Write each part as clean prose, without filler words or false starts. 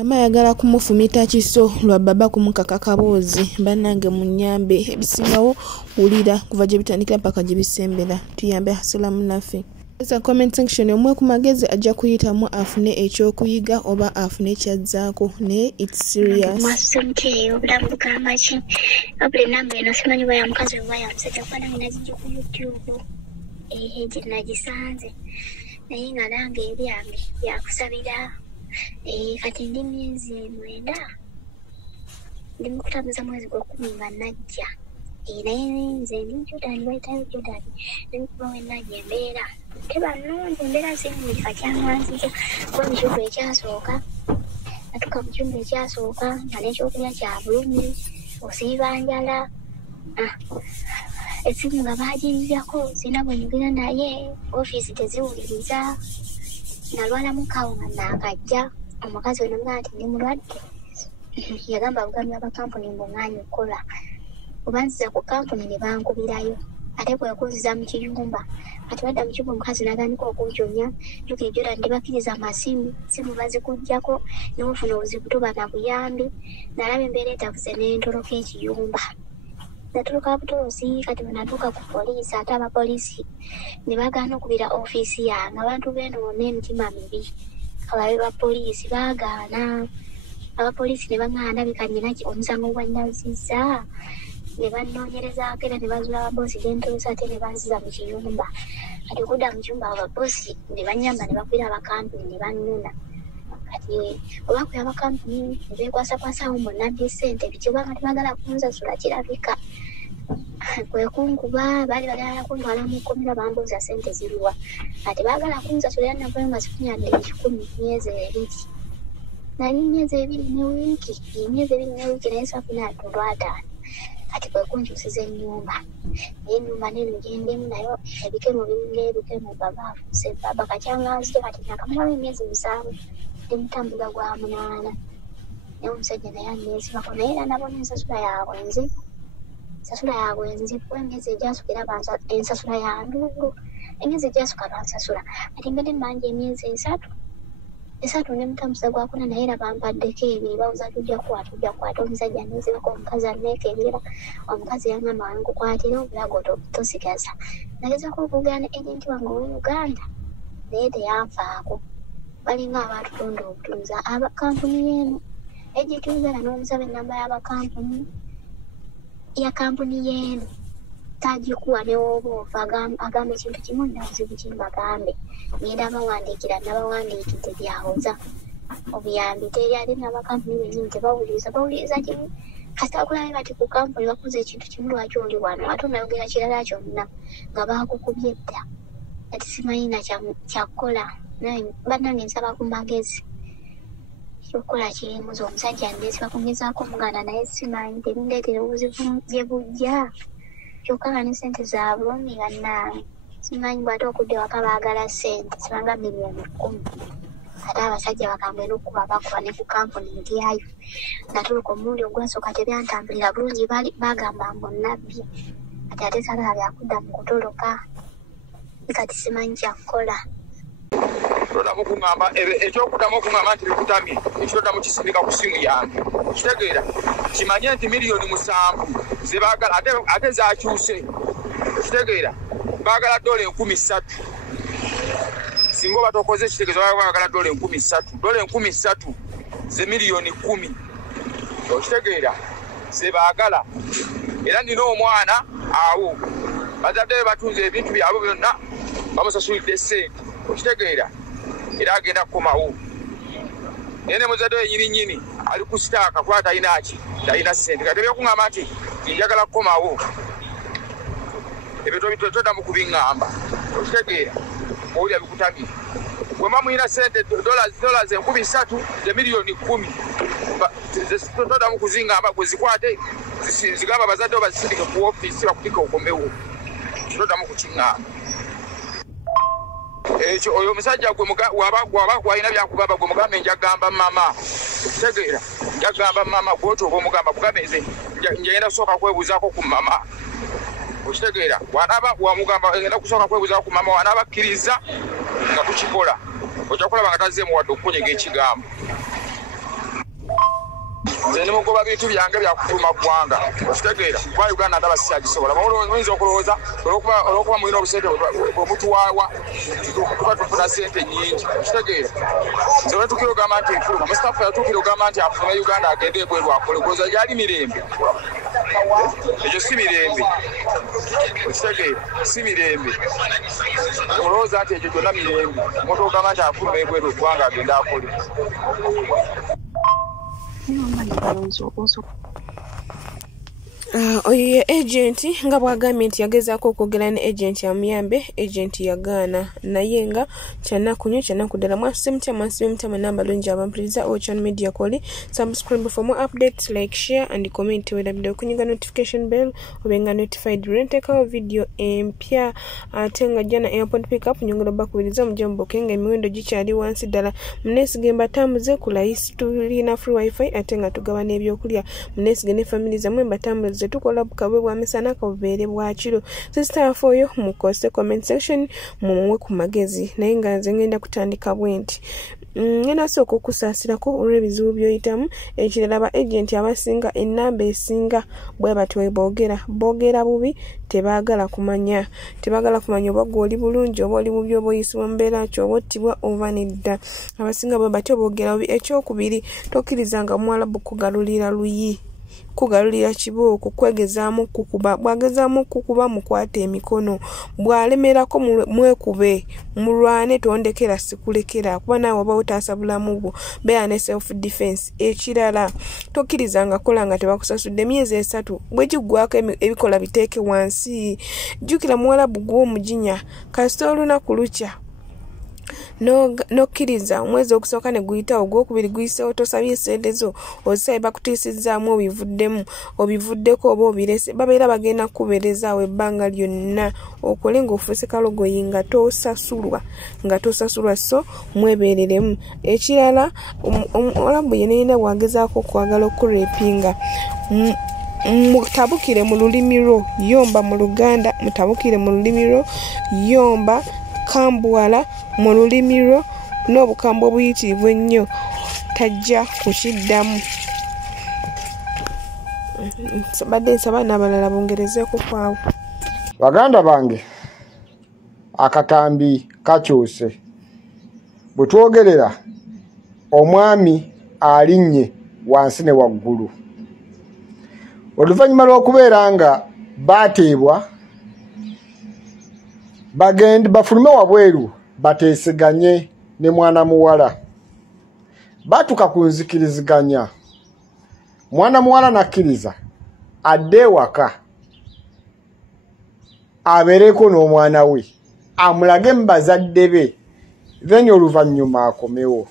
Amayagala kumufumita kiso lwa baba kumukaka kaboozi bannange munyambe ebisingawo wulira kuva gye bitandikira mpaka gye bisembera tuyambe hasula munaffe. Esa comment section omwe ku magezi ajja kuyitamu afune ekyokuyiga oba afune kyazzaako ne it's serious. Masumke obulamu bugamba ki abule nambe eno simanyi baya mukazi oba yamusajja kuba nange nazijja ku YouTube gye nagisanze naye nga nange ebyange byakusabira kati ndi myezi 9 ndi mu kutambuza mwezi gwa 10 nga najja naye nze ndi Jordan bayitayo Jordan nikuba we najja embeera teba nnungi embeera zingi kati amanzija kuba mu kibuga ekyasooka natuka mu kibuga ekyasooka nga n'ekyokulya kya bulumi osiiba njala esimu nga baagirizyako sina bwe njogera naye ofiisi teziwuliriza nalwala mukawo nga naakajja omukazi ono nga nti ndi mulwadde yagamba bugambi abakampuni mbunganya okukola oba nziza ku kampuni ne bankubirayo ate kwekuziza mu kiyumba kati badda mu kibuga omukazi n'atandika okunjonya jjukira Jordan ndibakkiriza amasimu simu bazikuggyako n'ofuna obuzibu toba na buyambi nalaba embeera etabuze n'entoloka ekiyumba natuuka butoosi kati bwe natuuka ku poliisi ate abapoliisi ne bagaana okubira ofiisi yange abantu beno n'emitima mibi ababe ba poliisi baagaana abapoliisi ne baŋŋaana bikanyina omusango gwa nnazizza ne bannoonyerezaako era ne bazuula ababoosi gentolosa ate ne banziza mu kiyumba kati okudda mu kiyumba ababoosi ne banyamba ne bakwira abakampuni ne bannuna kati oba kwe abakampuni ne beekwasakwasaawo munabbye ssente bikibanga tebagala kunzasula kirabika kwe kunkuba baali bagala kuntwala mu kkomera bambuuza ssente ziruwa kati baagala kunzasula era navayo nga zifunyadde 10 myezi 2 nali myezi 2 ne wiiki naye safuna $5 kati kwe kunkyusiza ennyumba naye ennyumba neno gyendemu nayo ebikemo biringa ebikemo baba afuse baba kakyanganzire kati nakamalamu emyezi 7 ndi mutambula gwa 8 naye omusajja naye anneesibako naye era nabona ensasula yaabwe nzibu emyezi egyasukira ensasula ya ndungu emyezi egyasuka bansasula kati mbadde mmanja emyezi 3 ne mutambuza gwa 4 naye era bampaddeko ebiri bawuza tujja kwata omusajja anneesibako omukazi anneekeerera omukazi yangamba wankukwatira obulago tosigaza nagezako okugaana ejenti wange owa Uganda naye teyanfaako balinga abatutunda obutunza abakampuni y'eno ejenti Uganda n'omusaba ennamba y'abakampuni ya kampuni y'eno tagikuwa ne woba ofa agamba ekintu kimu nabuzibu kimbagambe ngenda abawandiikira nabawandiikidde byawoza obuyambi teri ate n'abakampuni benyini tebawuliriza kimu kasita akulabe bati ku kampuni bakuza ekintu kimu lwaki oli wano ate onayogera kirala kyonna nga bakukubye dda kati simanyi na kyakukola bannange nsaba ku magezi kyokukola kirimuza omusajja ndeesiba kungezaako omuganda naye simanyi tebindeetera obuzibu bye bujja kyokka nga ne ssente za bulumi bannange simanyi bw'ate okudde waka baagala ssente sibanga miliyoni 10 ate abasajja bakambwe n'okuba bakuba ne ku kampuni ndyayo natuuka omulundi ogwasooka tebyantambulira bulungi bagamba mbonnabbi kati ate salala byakudda mu kutoloka kati simanyi kyakukola todamu kuŋŋamba ekyokuddamu okuŋŋamba nti bikutamye ekitoddamu kisindika ku simu yange kitegeera kimanye nti miliyoni 7 zebaagala ate zakyuse kitegeera baagala $3,000 singa oba tokoze ekitegeezo baagala $3,000 ze miliyoni 10 okitegeera zebaagala era nina omwana awo bazadde batunze ebintu byabwe byonna bamusasulidde ssente okitegeera era agenda kukomawo naye ne muzadde wenyininyini ali ku sitaaka kuba talina ssente kati ebyokuŋŋamba nti njagala kukomawo ebyo toddamu kubiŋŋamba okitegeera owulira bikutamye bwemba muyina ssente dola 3,000 ze miliyoni 10 toddamu kuziŋŋamba gwe zikwate zigamba bazadde o bazisindike ku ofiisi bakutika okomewo toddamu kukiŋŋamba ekyo oyo omusajja gwe waba gwalina byakubaba gwe mugambe njagamba mama okitegeera njagamba mama gwoti oba omugamba mugambe nze njagenda kusooka kwebuuzaako ku mama okitegeera wamugamba ngenda kusooka kwebuuzaako ku mama wanaaba akkiriza nga tukikola ojja kulaba nga tazzeemu wadde okukunyega ekigambo nze ndi mugoba bintu byange byakutuma ggwanga okitegeera kuba Uganda ndaba sikyagisobola oyinza okulowooza olwokuba mulina obusente bwemutuwaawa tuba tufuna sente nnyingi okitegeera nze wetukira ogamba nti nfuluma Mustafa yatuukira ogamba nti afume Uganda agende ebweru akole kulowooza gyali mirembe ekyo si mirembe okitegeera si mirembe olowooza nti ekyo gyonna mirembe omuntu ogamba nti afuluma ebweru eggwanga agende akole oyo ye agent nga bwagambye nti yagezaako okwogera ne agent amuyambe agent yagaana naye nga kyanaku nnyo kyanaku ddala mwasibe mutama n'abalungi abampuliriza Ocean Media Call. Subscribe for more updates, like, share and comment welabidde okunyiga notification bell obenga notified lwenteekawo video empya ate nga jjana airport pickup nyongera bakubiriza mujambo kenga emiwendo gikyali wansi ddala muneesige mbatambuze kulayisi tulina free wifi ate nga tugaba n'ebyokulya muneesige ne family zammwe mbatambuze tukola bukawe bwa misana kabubeere bwa kiro sister foyo mukose comment section mumwe ku magezi naye nga nze ngenda kutandika bwenti ngenda sooka okusaasirako olw'ebizibu by'oyitamu ekirala ba agent abasinga ennamba esinga bwe batwe boogera bubi tebaagala kumanya oba gw'oli bulungi oba oli bubi oba oyisibwa mu mbeera ki oba ottibwa oba nedda abasinga bwe batyo boogera bubi. Ekyokubiri tokkirizanga Mwarabu kugalulira luyi kugalulira kibooko kwegezaamu kukuba bwagezaamu kukuba mukwate emikono bwalemerako mwekube mulwane tondekera sikulekera kuba naawe oba otaasa bulamu bwo beera ne self defense. Ekirala tokkirizanga kola nga tebakusasudde emyezi 3 bwe giggwako ebikola biteeke wansi. Jjukira Muwarabu gw'omujinya kasita olunaku lukya nokkiriza omwezi okusooka ne guyitawo ogwokubiri guyiseewo tosabye sente zo ozisabe bakutiisizzaamu obivuddeko oba obirese babeera bagenda kukubeerezaawo ebbanga lyonna okole ng'ofuuse kalogoyi nga tosasulwa so mwebeereremu. Ekirala Omwarabu yenna bwagezaako okwagala okurepinga mutabukire mu lulimi lwo yomba mu Luganda mutabukire mu lulimi lwo yomba kambuwala mu lulimi lwo n'obukambwe obuyitirivu ennyo tajja kukiddamu. Badde nsaba n'abalala bongerezeeko kwawo. Baganda bange akatambi kakyuse bwe twogerera omwami alinnye wansi ne waggulu oluvannyuma lw'okubeera nga baateebwa bagende bafulume wabweru bateeseganye ne mwana muwala batuka ku nzikiriziganya mwana muwala nakkiriza adde waka abeereko n'omwana we amulage mu bazadde be then oluvannyuma akomewo.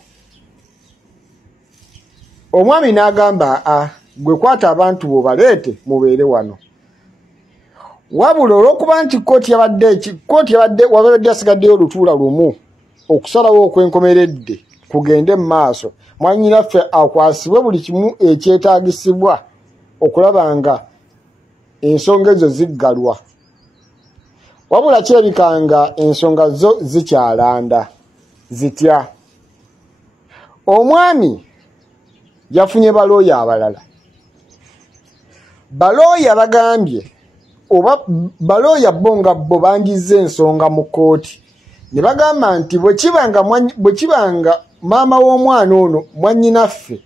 Omwami n'agamba gwe kwata abantu bo baleete mubeere wano wabula olw'okuba nti kkooti yabadde wabadde asigaddeyo olutuula lumu okusalawo okwenkomeredde kugende mu maaso mwannyinaffe akwasibwe buli kimu ekyetaagisibwa okulaba nga ensonga ezo ziggalwa wabula kirabikanga ensonga zo zikyalanda zitya. Omwami yafunye balooya abalala balooya bagambye oba balooya bo nga bo bangiza ensonga mu kkooti ne bagamba nti bwe kibanga maama w'omwana ono mwannyinaffe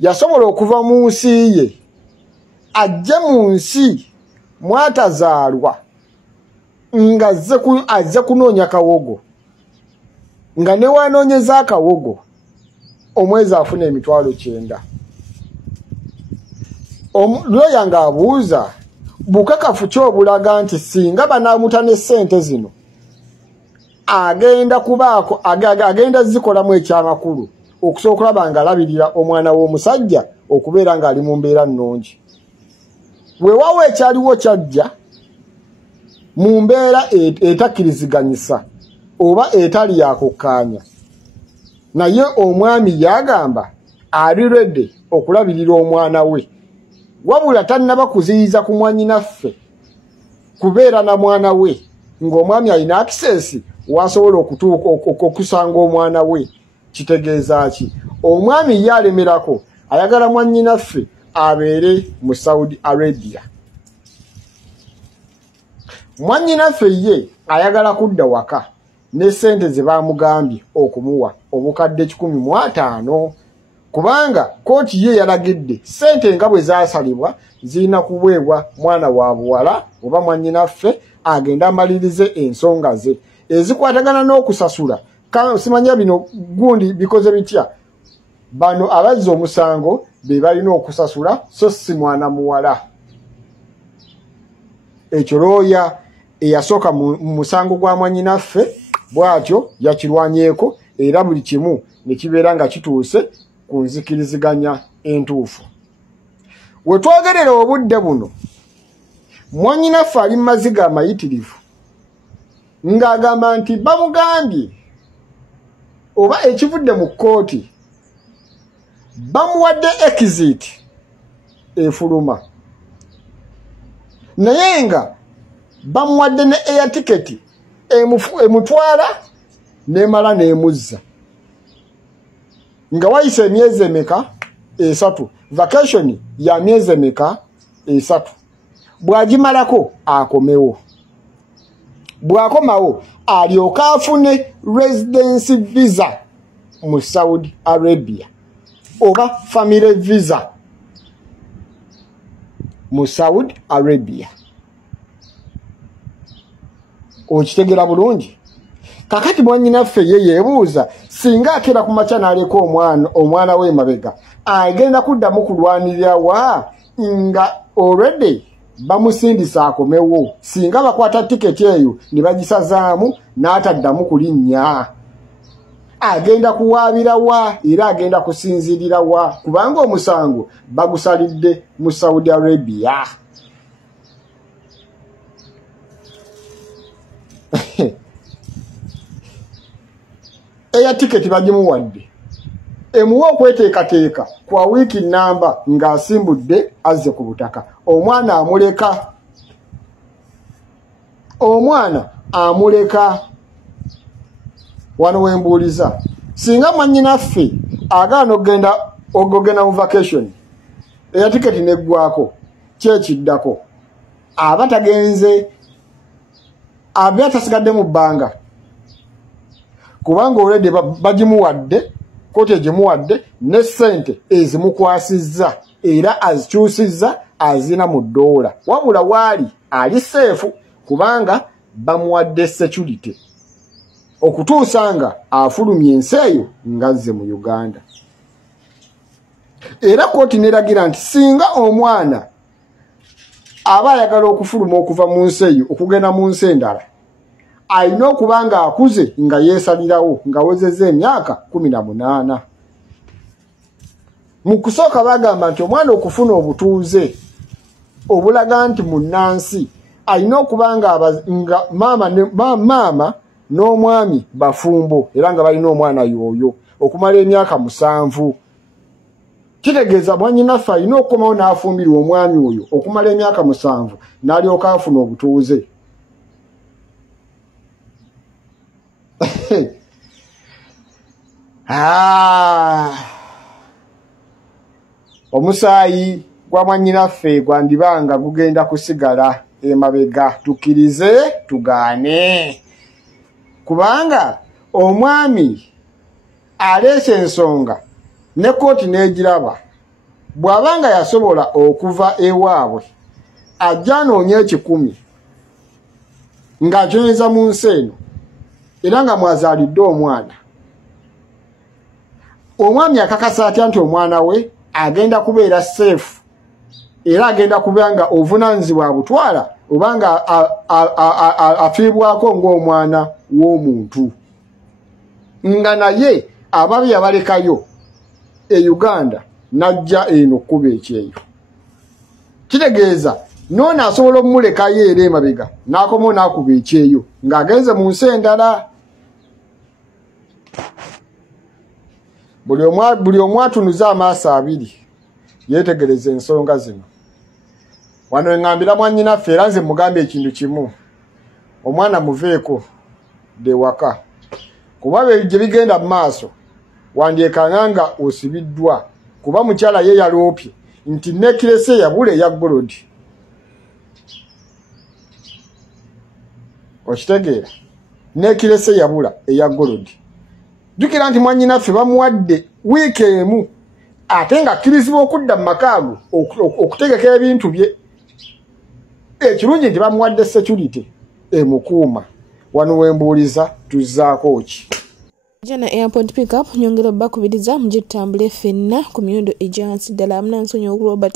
yasobola okuva mu nsi ye ajje mu nsi mwatazaalwa nga azze kunoonya kawogo nga ne wanoonyeza akawogo omwezi afuna emitwalo 9. Looya ng'abuuza bukakafu kyobulaga nti singa banaamutane ssente zino agenda zikolamu ekyamakulu okusobola okulaba nga alabirira omwana w'omusajja okubeera ng'ali mu mbeera nnungi. Weewaawo ekyaliwo kyajja mu mbeera etakkiriziganyisa oba etali yakukkaanya naye omwami yagamba ali redde okulabirira omwana we wabula tannaba kuziyiza ku mwannyinaffe kubeera na mwana we ng'omwami alina akisesi wasobola okutuuka okusanga omwana we. Kitegeeza ki? Omwami ye alemerako ayagala mwannyinaffe abeere mu Saudi Arabia. Mwannyinaffe ye ayagala kudda waka ne ssente ze baamugambye okumuwa obukadde 15,000 kubanga kooti ye yalagidde ssente nga bwe zaasalibwa zirina kuweebwa mwana wa buwala oba mwannyinaffe agenda amalirize ensonga ze ezikwatagana n'okusasula. Simanya bino gundi bikoze bitya. Bano abazza omusango be balina okusasula so si mwana muwala. Ekyo looya eyasooka mu musango gwa mwannyinaffe bw'atyo yakirwanyeeko era buli kimu ne kibeera nga kituuse ku nzikiriziganya entuufu. We twogerera obudde buno mwannyinaffe ali mu maziga amayitirivu ng'agamba nti bamugambye oba ekivudde mu kkooti bamuwadde exit efuluma naye nga bamuwadde ne air ticket emutwala n'emala n'emuzza nga wayise emyezi emeka 3 vacation ya myezi emeka 3 bwagimalako akomewo bwakomawo alyoka afune residency visa mu Saudi Arabia oba family visa mu Saudi Arabia. Okitegera bulungi. Kakati mwannyinaffe ye yeebuuza singa akera ku makya n'aleka omwana we mabega agenda kuddamu kulwanirira wa nga already bamusindisa akomewo singa bakwata tiketi eyo ne bagisazaamu n'ataddamu kulinnya agenda kuwaabira wa era agenda kusinzirira wa kubanga omusango bagusalidde mu Saudi Arabia. Eya tiketi bagimuwadde emuwa okweteekateeka kwa wiiki namba ng'asimbudde azze ku butaka. Omwana amuleka wano wembuuliza singa mwannyinaffe agaana ogenda mu vacation eya tiketi neggwako kyekiddako aba tagenze abe atasigadde mu bbanga kubanga olwedde bagimuwadde kooti egimuwadde ne ssente ezimukwasizza era azikyusizza azina mu ddoola wabula waali ali seefu kubanga bamuwadde security okutuusa nga afulumya ensi eyo ngazze mu Uganda. Era kooti neragira nti singa omwana aba ayagala okufuluma okuva mu nsi eyo okugenda mu nsi endala alina okuba nga akuze nga yeesalirawo nga awezezza emyaka 18. Mu kusooka bagamba nti omwana okufuna obutuuze obulaga nti munnansi alina okuba nga maama n'omwami bafumbo era nga balina omwana y'oyo okumala emyaka 7. Kitegeeza mwannyinaffe alina okukomawo n'afumbirwa omwami oyo okumala emyaka 7 n'alyoka afuna obutuuze. Omusaayi gwa mwannyinaffe gwandibanga gugenda kusigala emabega tukkirize tugaane kubanga omwami aleese ensonga ne kooti n'egiraba bw'abanga yasobola okuva ewaabwe ajja anoonye 10 ng'akyonyeza mu nsi eno era nga mwazaalidde omwana. Omwami akakasa atya nti omwana we agenda kubeera safe era agenda kuba nga ovunaanyizibwa abutwala obanga afiibwako ng'omwana w'omuntu nga naye ababi abalekayo e Uganda najja eno kuba ekyeyo. Kitegeeza noono asobola okumulekayo era emabega n'akomawo n'akuba ekyeyo ng'agenze mu nsi endala. Buli omu atunuza amaaso abiri yeetegereza ensonga zino. Wano eŋŋambira mwannyinaffe era nze mugambye ekintu kimu omwana muveeko de waka kuba gye bigenda mu maaso wandyekanga nga osibiddwa kuba mukyala ye yaloopye nti nekirese yabula eya Gold. Okitegeera nekirese yabula eya Gold. Jukira nti mwannyinaffe bamuwadde wiiki emu ate nga akkirizibwa okudda mu makaago okutegeka ebintu bye. Ekirungi nti bamuwadde security emukuuma. Wano wembuuliza tuzzaako ki? Jana airport pickup nyongera bakubiriza muje tutambule ffenna ku miyondo ejansi ddala amunansonya okuba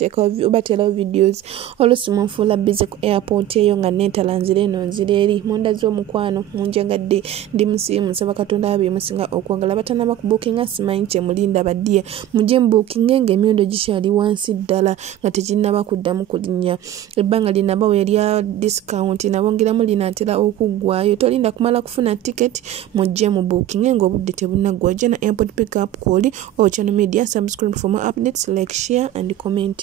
obatera videos olusi munfuula bize ku airport eyo nga netalanzire eno nzire eri munda z'omukwano munjagadde ndi musiimu nsaba Katonda abimusinga okwagala batanaba kubukinga simanyi kye mulinda baddiya muje mbukinge ng'emiyondo gikyali wansi ddala nga tekinnaba kuddamu kulinnya ebbanga linabawo erya discount nabongeramu linaatera okuggwayo tolinda kumala kufuna ticket muje mu bookinge obudde tebunaggwa. Jana airport pickup call or channel media subscribe for more updates, like, share and comment.